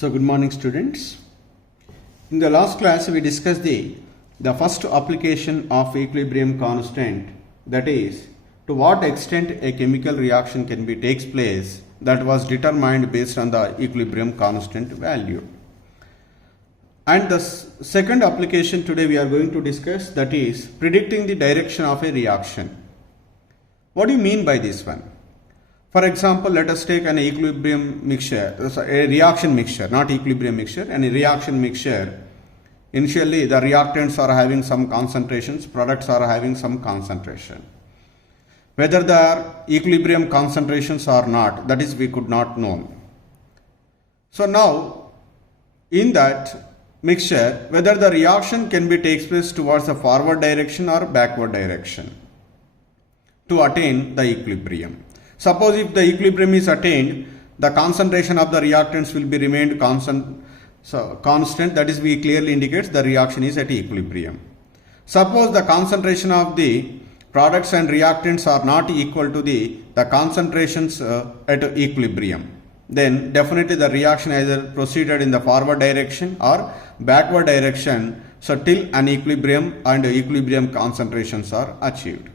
So good morning students. In the last class we discussed the first application of equilibrium constant, that is to what extent a chemical reaction can be takes place, that was determined based on the equilibrium constant value. And the second application today we are going to discuss, that is predicting the direction of a reaction. What do you mean by this one? For example, let us take an equilibrium mixture, a reaction mixture, not equilibrium mixture, and a reaction mixture. Initially, the reactants are having some concentrations, products are having some concentration. Whether they are equilibrium concentrations or not, that is we could not know. So now, in that mixture, whether the reaction can be takes place towards the forward direction or backward direction to attain the equilibrium. Suppose if the equilibrium is attained, the concentration of the reactants will be remained constant, that is we clearly indicates the reaction is at equilibrium. Suppose the concentration of the products and reactants are not equal to the concentrations at equilibrium, then definitely the reaction either proceeded in the forward direction or backward direction, so till an equilibrium and equilibrium concentrations are achieved.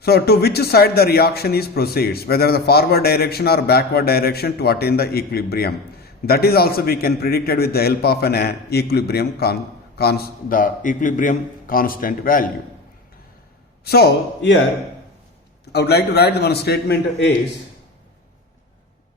So to which side the reaction is proceeds, whether the forward direction or backward direction to attain the equilibrium. That is also we can predict it with the help of an equilibrium equilibrium constant value. So here I would like to write one statement is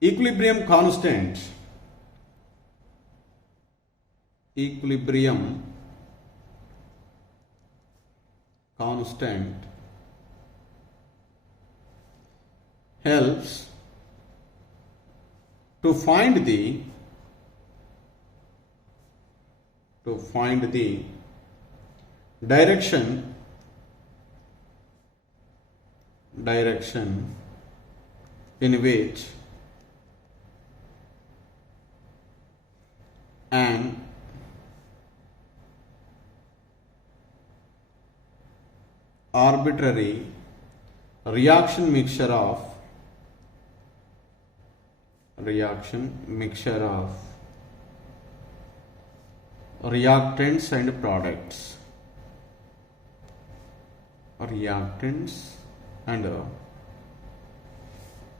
equilibrium constant helps to find the direction in which an arbitrary reaction mixture of reactants and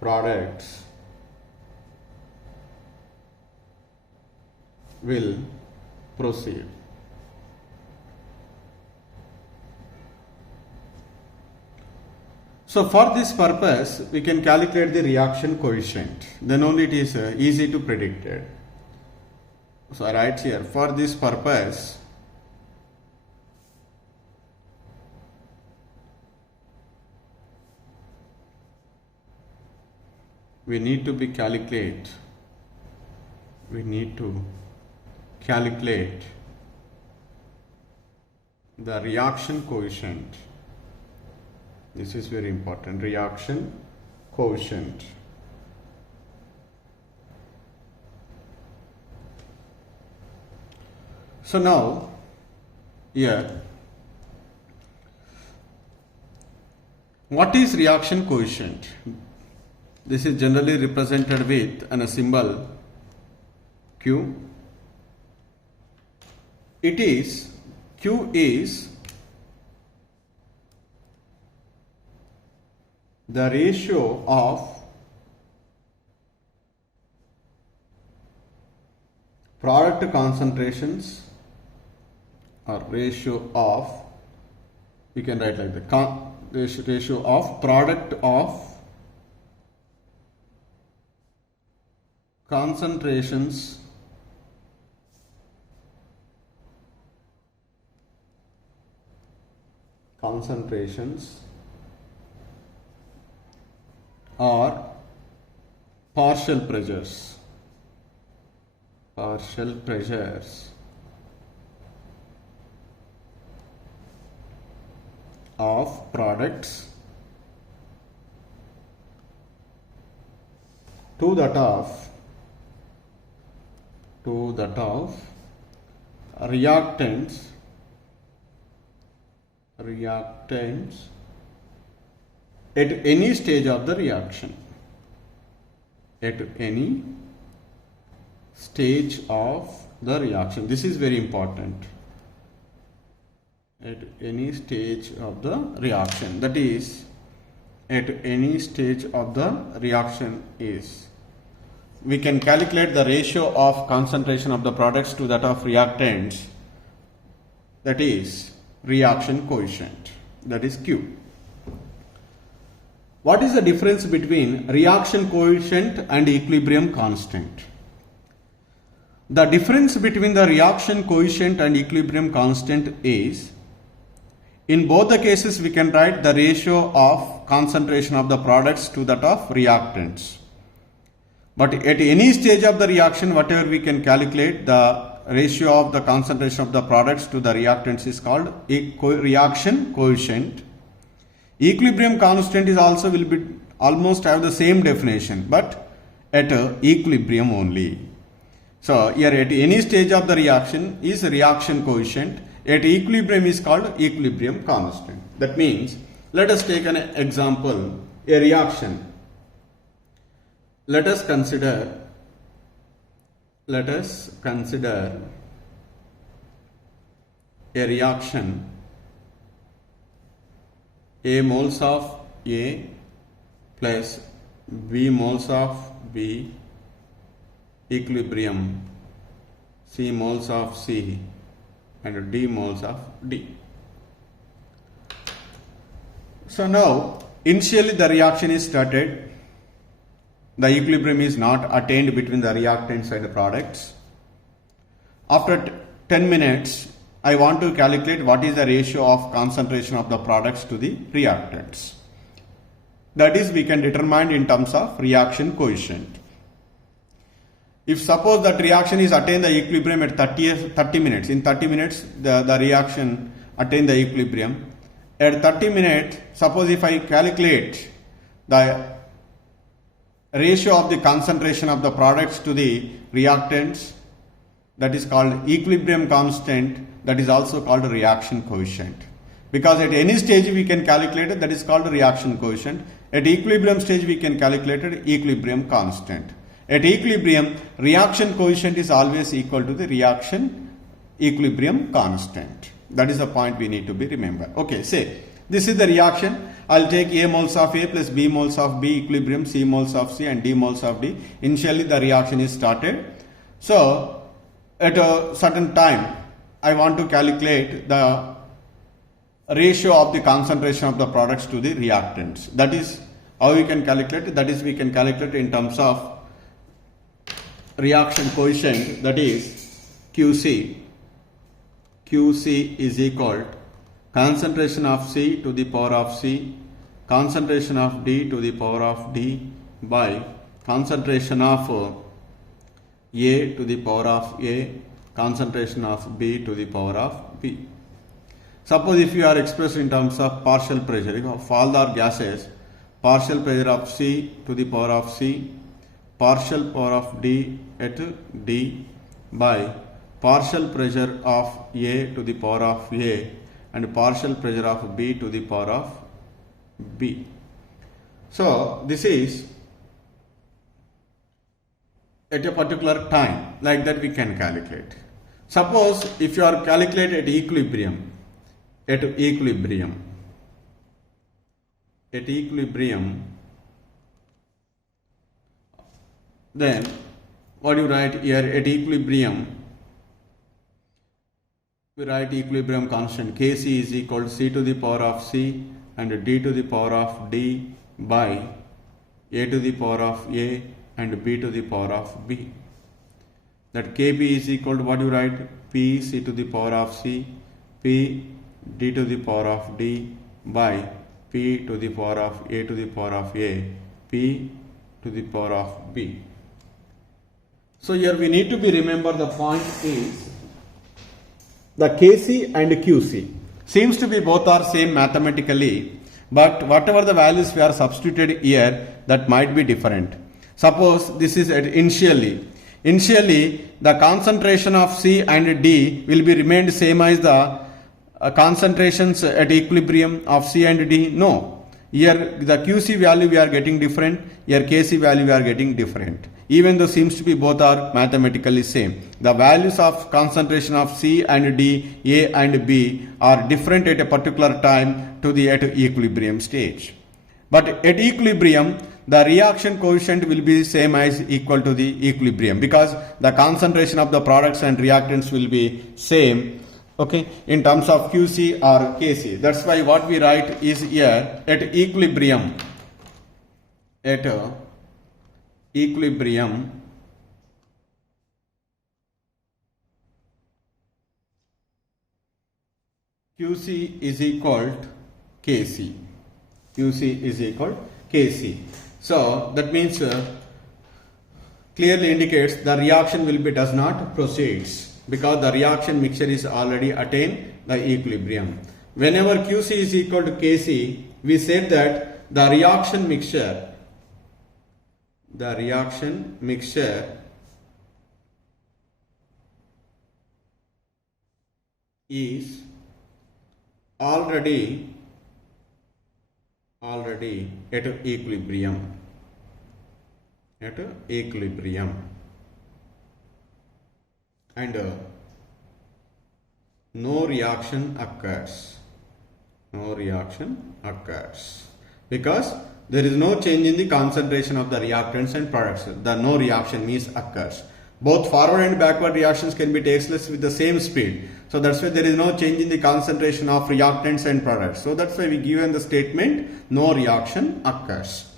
products will proceed. So for this purpose, we can calculate the reaction coefficient. Then only it is easy to predict it. So I write here, for this purpose, we need to calculate the reaction coefficient. This is very important, reaction coefficient. So now here, what is reaction coefficient? This is generally represented with a symbol Q. Q is the ratio of product concentrations, or ratio of, we can write like the ratio of product of concentrations or partial pressures of products to that of reactants at any stage of the reaction. At any stage of the reaction. This is very important. At any stage of the reaction, that is, at any stage of the reaction is, we can calculate the ratio of concentration of the products to that of reactants, that is reaction coefficient, that is Q. What is the difference between reaction coefficient and equilibrium constant? The difference between the reaction coefficient and equilibrium constant is, in both the cases we can write the ratio of concentration of the products to that of reactants. But at any stage of the reaction, whatever we can calculate, the ratio of the concentration of the products to the reactants is called reaction coefficient. Equilibrium constant is also will be almost have the same definition, but at equilibrium only. So here at any stage of the reaction is reaction coefficient. At equilibrium is called equilibrium constant. That means, let us take an example, a reaction. Let us consider a reaction. A moles of A plus B moles of B equilibrium C moles of C and D moles of D. So now initially the reaction is started, the equilibrium is not attained between the reactants and the products. After 10 minutes I want to calculate what is the ratio of concentration of the products to the reactants. That is, we can determine in terms of reaction coefficient. If suppose that reaction is attained the equilibrium at 30 minutes, in 30 minutes the reaction attained the equilibrium. At 30 minutes, suppose if I calculate the ratio of the concentration of the products to the reactants, that is called equilibrium constant, that is also called reaction coefficient. Because at any stage we can calculate it, that is called reaction coefficient. At equilibrium stage we can calculate it, equilibrium constant. At equilibrium, reaction coefficient is always equal to the reaction equilibrium constant. That is the point we need to be remember. Okay, say this is the reaction. I'll take A moles of A plus B moles of B equilibrium, C moles of C and D moles of D. Initially the reaction is started. So at a certain time I want to calculate the ratio of the concentration of the products to the reactants. That is how we can calculate it. That is, we can calculate in terms of reaction coefficient, that is QC. QC is equal concentration of C to the power of C, concentration of D to the power of D by concentration of A to the power of A, concentration of B to the power of B. Suppose if you are expressed in terms of partial pressure, if all are gases, partial pressure of C to the power of C, partial power of D at D by partial pressure of A to the power of A and partial pressure of B to the power of B. So this is at a particular time, like that we can calculate. Suppose if you are calculated at equilibrium, then what you write here at equilibrium, we write equilibrium constant Kc is equal to C to the power of C and D to the power of D by A to the power of A and B to the power of B. That Kb is equal to what you write, P C to the power of C, P D to the power of D by P to the power of A to the power of A, P to the power of B. So here we need to be remember the point is the Kc and Qc seems to be both are same mathematically, but whatever the values we are substituted here, that might be different. Suppose this is at initially the concentration of C and D will be remained same as the concentrations at equilibrium of C and D. No, here the Qc value we are getting different, here Kc value we are getting different. even though seems to be both are mathematically same. The values of concentration of C and D, A and B are different at a particular time to the at equilibrium stage. But at equilibrium, the reaction coefficient will be same as equal to the equilibrium because the concentration of the products and reactants will be same, okay, in terms of QC or KC. That's why what we write is here at equilibrium. At equilibrium, QC is equal to KC. QC is equal to KC. So that means clearly indicates the reaction will be does not proceeds because the reaction mixture is already attained the equilibrium. Whenever QC is equal to KC, we said that the reaction mixture is already at equilibrium. And no reaction occurs. Because there is no change in the concentration of the reactants and products. The no reaction means occurs. Both forward and backward reactions can be tasteless with the same speed. So that's why there is no change in the concentration of reactants and products. So that's why we given the statement no reaction occurs.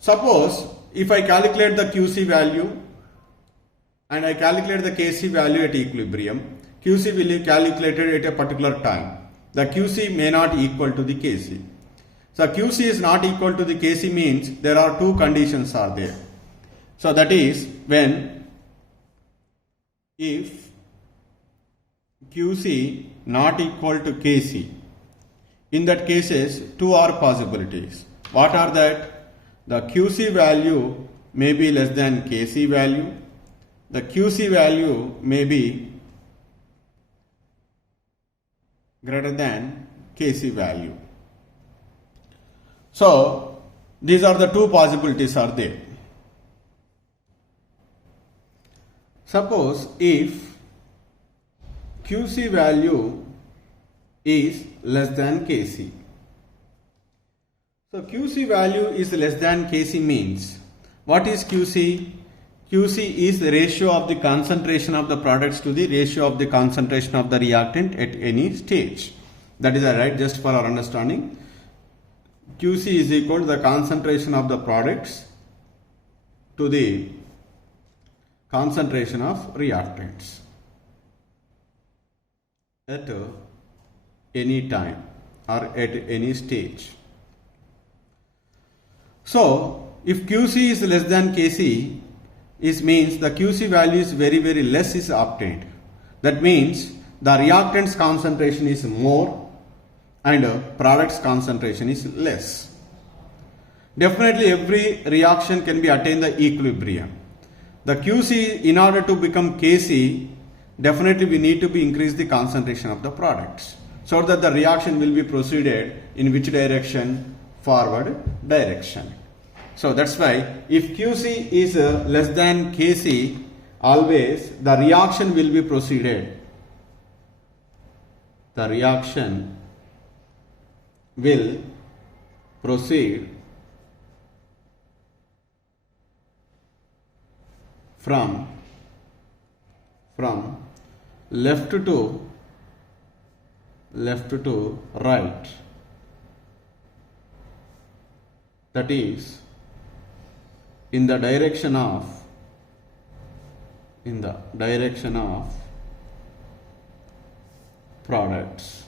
Suppose if I calculate the QC value and I calculate the KC value at equilibrium, QC will be calculated at a particular time. The QC may not equal to the KC. So QC is not equal to the KC means there are two conditions are there. So that is when if QC not equal to KC, in that cases two are possibilities. What are that? The QC value may be less than KC value. The QC value may be greater than KC value. So these are the two possibilities are there. Suppose if QC value is less than KC. So QC value is less than KC means what is QC? QC is the ratio of the concentration of the products to the ratio of the concentration of the reactant at any stage. That is right, just for our understanding. QC is equal to the concentration of the products to the concentration of reactants at any time or at any stage. So if QC is less than KC, it means the QC value is very less is obtained. That means the reactants concentration is more and products concentration is less. Definitely every reaction can be attained the equilibrium. The QC, in order to become KC, definitely we need to be increase the concentration of the products so that the reaction will be proceeded in which direction? Forward direction. So that's why if QC is less than KC, always the reaction will be proceeded. The reaction will proceed from left to right. That is in the direction of products.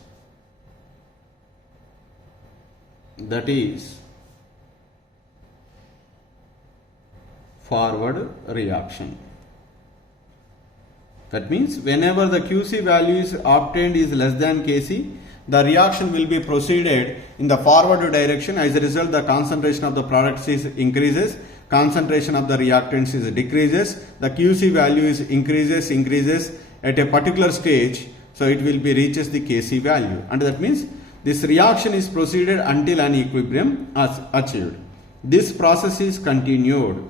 That is forward reaction. That means whenever the QC value is obtained is less than KC, the reaction will be proceeded in the forward direction. As a result, the concentration of the products is increases, concentration of the reactants is decreases, the QC value is increases at a particular stage, so it will be reaches the KC value, and that means this reaction is proceeded until an equilibrium is achieved. This process is continued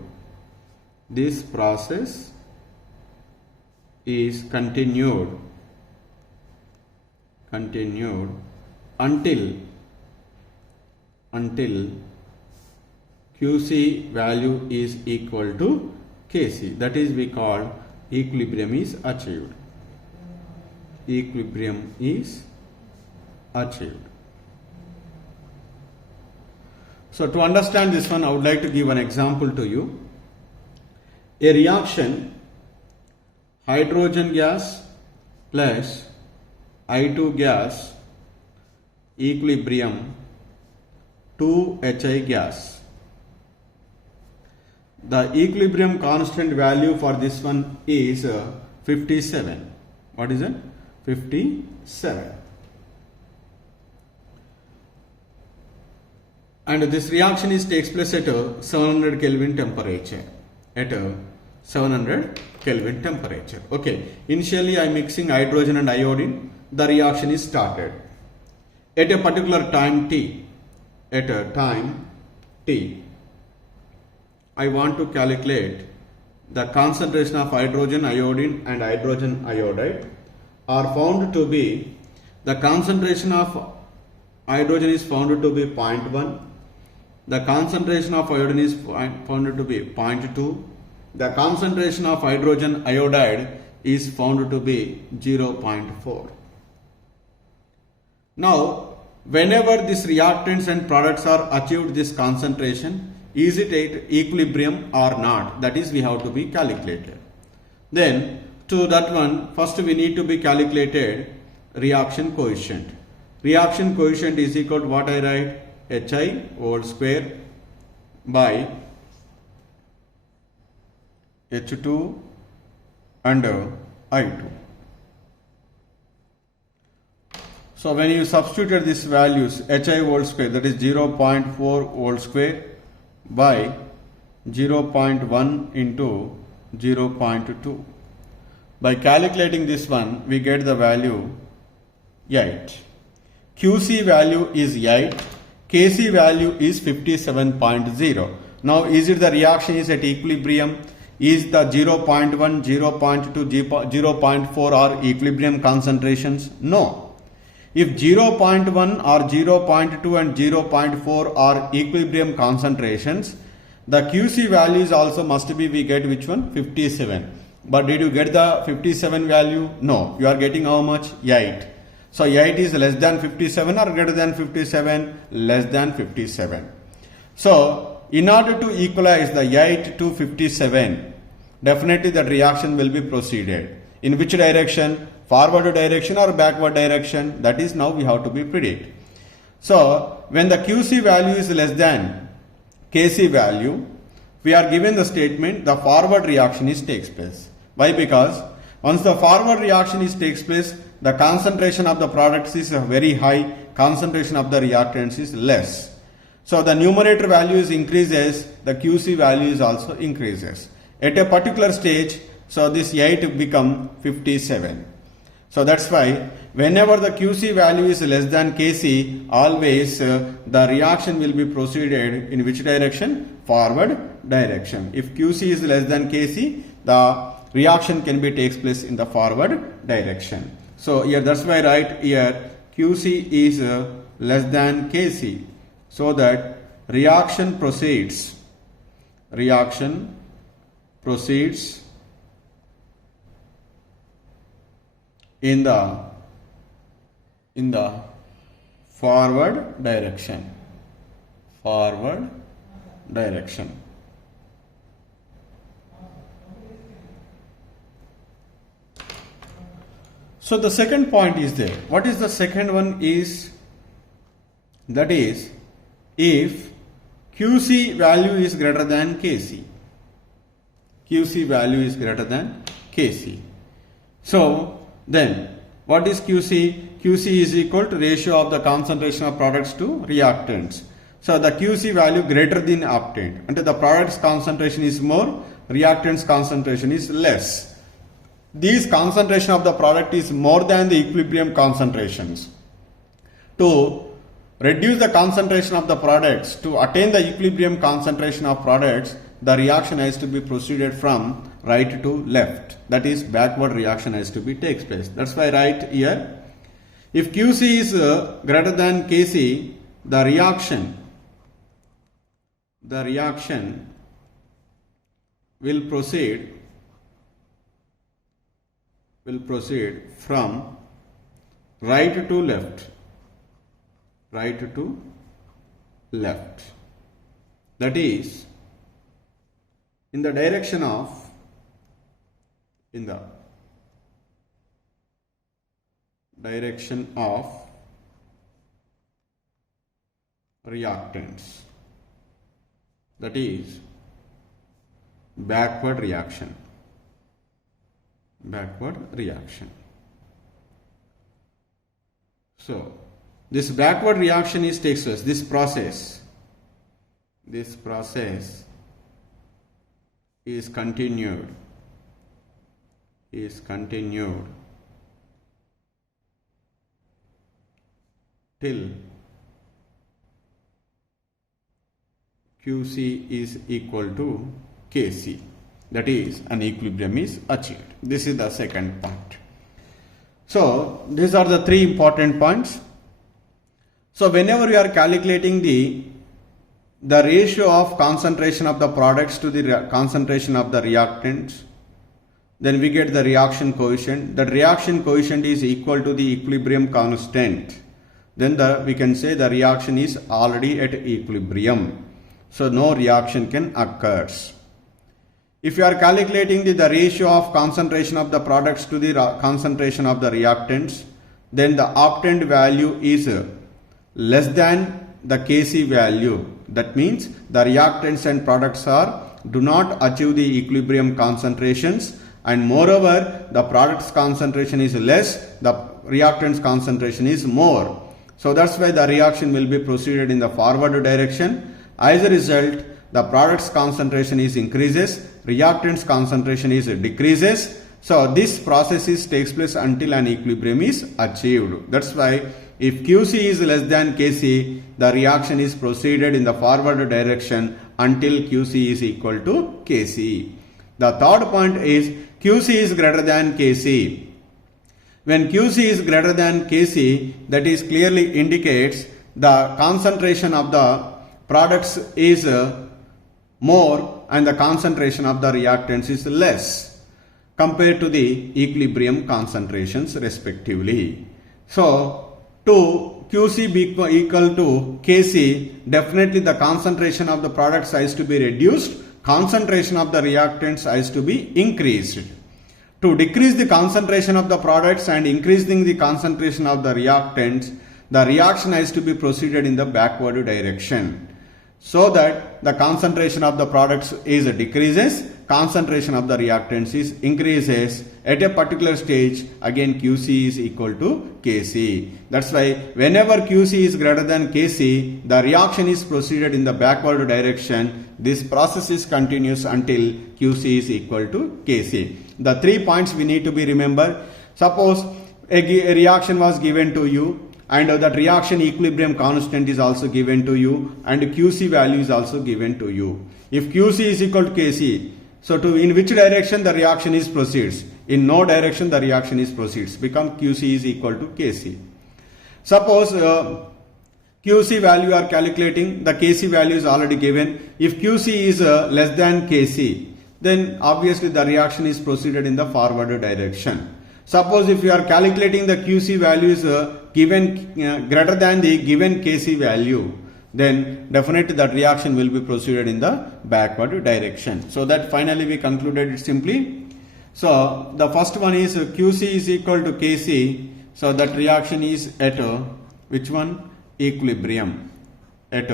this process is continued until QC value is equal to Kc. That is, we call equilibrium is achieved. Equilibrium is achieved. So to understand this one, I would like to give an example to you. A reaction hydrogen gas plus I2 gas equilibrium 2HI gas. The equilibrium constant value for this one is 57. What is it? 57. And this reaction takes place at a 700 Kelvin temperature. Okay. Initially, I am mixing hydrogen and iodine. The reaction is started. At a particular time t, I want to calculate the concentration of hydrogen iodine and hydrogen iodide are found to be, the concentration of hydrogen is found to be 0.1, the concentration of iodine is found to be 0.2, the concentration of hydrogen iodide is found to be 0.4. Now, whenever these reactants and products are achieved this concentration, is it at equilibrium or not? That is, we have to be calculated. Then, to that one, first we need to be calculated reaction coefficient. Reaction coefficient is equal to what I write? Hi whole square by H2 and I2. So when you substitute these values, Hi whole square, that is 0.4 whole square by 0.1 into 0.2. By calculating this one, we get the value 8. QC value is 8. Kc value is 57.0. Now, is it the reaction is at equilibrium? Is the 0.1, 0.2, 0.4 are equilibrium concentrations? No. If 0.1 or 0.2 and 0.4 are equilibrium concentrations, the QC values also must be, we get which one? 57. But did you get the 57 value? No. You are getting how much? 8. So 8 is less than 57 or greater than 57? Less than 57. So in order to equalize the 8 to 57, definitely that reaction will be proceeded. In which direction? Forward direction or backward direction? That is now we have to be predict. So when the QC value is less than Kc value, we are given the statement the forward reaction takes place. Why? Because once the forward reaction takes place, the concentration of the products is very high, concentration of the reactants is less. So the numerator value increases, the QC value is also increases. At a particular stage, so this 8 become 57. So that's why whenever the QC value is less than Kc, always the reaction will be proceeded in which direction? Forward direction. If QC is less than Kc, the reaction can be takes place in the forward direction. So here that's why I write here QC is less than Kc, so that reaction proceeds in the forward direction. So the second point is there. What is the second one is? That is, if QC value is greater than Kc. QC value is greater than Kc. So then what is QC? QC is equal to ratio of the concentration of products to reactants. So the QC value greater than obtained. And the product's concentration is more, reactants concentration is less. This concentration of the product is more than the equilibrium concentrations. To reduce the concentration of the products, to attain the equilibrium concentration of products, the reaction has to be proceeded from right to left. That is, backward reaction has to be takes place. That's why I write here, if QC is greater than Kc, the reaction will proceed from right to left. That is, in the direction of reactants. That is backward reaction. So this backward reaction takes place. This process is continued till QC is equal to Kc. That is, an equilibrium is achieved. This is the second point. So these are the three important points. So whenever you are calculating the ratio of concentration of the products to the concentration of the reactants, then we get the reaction coefficient. That reaction coefficient is equal to the equilibrium constant. Then we can say the reaction is already at equilibrium. So no reaction can occur. If you are calculating the ratio of concentration of the products to the concentration of the reactants, then the obtained value is less than the Kc value. That means the reactants and products do not achieve the equilibrium concentrations, and moreover the products concentration is less, the reactants concentration is more. So that's why the reaction will be proceeded in the forward direction. As a result, the products concentration is increases, reactants concentration is decreases. So this process takes place until an equilibrium is achieved. That's why if Qc is less than Kc, the reaction is proceeded in the forward direction until Qc is equal to Kc. The third point is Qc is greater than Kc. When Qc is greater than Kc, that is clearly indicates the concentration of the products is more and the concentration of the reactants is less compared to the equilibrium concentrations respectively. So to Qc be equal to Kc, definitely the concentration of the products has to be reduced, concentration of the reactants has to be increased. To decrease the concentration of the products and increasing the concentration of the reactants, the reaction has to be proceeded in the backward direction, so that the concentration of the products is decreases, concentration of the reactants is increases. At a particular stage, again Qc is equal to Kc. That's why whenever Qc is greater than Kc, the reaction is proceeded in the backward direction. This process is continuous until Qc is equal to Kc. The 3 points we need to be remembered. Suppose a reaction was given to you, and that reaction equilibrium constant is also given to you, and Qc value is also given to you. If Qc is equal to Kc, so in which direction the reaction is proceeds? In no direction the reaction is proceeds. Become Qc is equal to Kc. Suppose Qc value are calculating, the Kc value is already given. If Qc is less than Kc, then obviously the reaction is proceeded in the forward direction. Suppose if you are calculating the Qc value is given greater than the given Kc value, then definitely that reaction will be proceeded in the backward direction. So that finally we concluded it simply. So the first one is Qc is equal to Kc. So that reaction is at which one? Equilibrium. At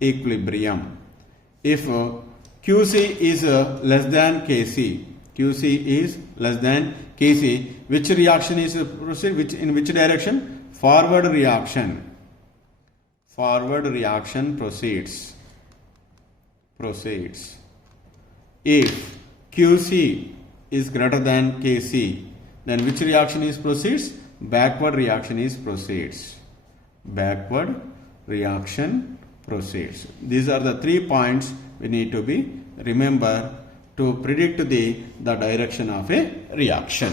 equilibrium. If Qc is less than Kc, Qc is less than Kc, which reaction is proceed? In which direction? Forward reaction. Forward reaction proceeds. If Qc is greater than Kc, then which reaction is proceeds? Backward reaction is proceeds. Backward reaction proceeds. These are the 3 points we need to be remember to predict the direction of a reaction.